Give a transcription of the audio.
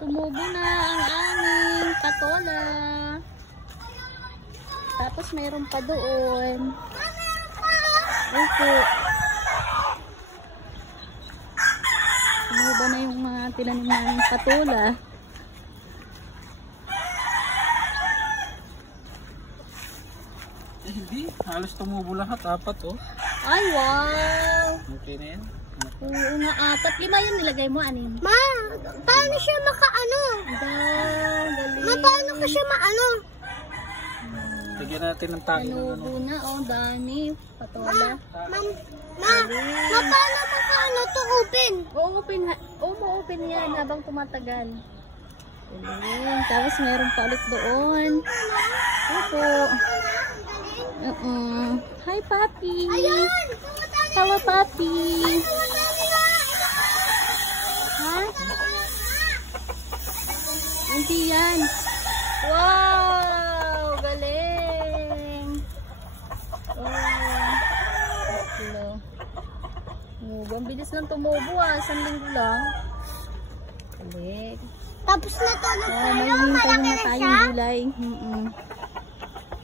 Tumubo na ang aming patola. Tapos mayroon pa doon. Opo. Tumubo na yung mga tinanim naming patola. Hindi. Halos tumubo lahat. 4 oh. Ay, wow! Okay na yan. Oo nga, 4. 5 yun nilagay mo, anin? Ma, paano siya makaano? Galing. Ma, paano ka siya maano? Lagyan natin ng tayo. Tanubo na, oh, dami. Patola. Ma, paano makaano to open? O-open, ma-open yan habang tumatagal. Galing. Tapos meron pa ulit doon. Opo. Hi, Papi. Ayun! Hello, Papi. Ha? Hindi yan. Wow! Galing! Oh. Ang bilis lang tumubo ah. 1 linggo lang. Galing. Tapos na to. Oh, may hintay na tayong gulay.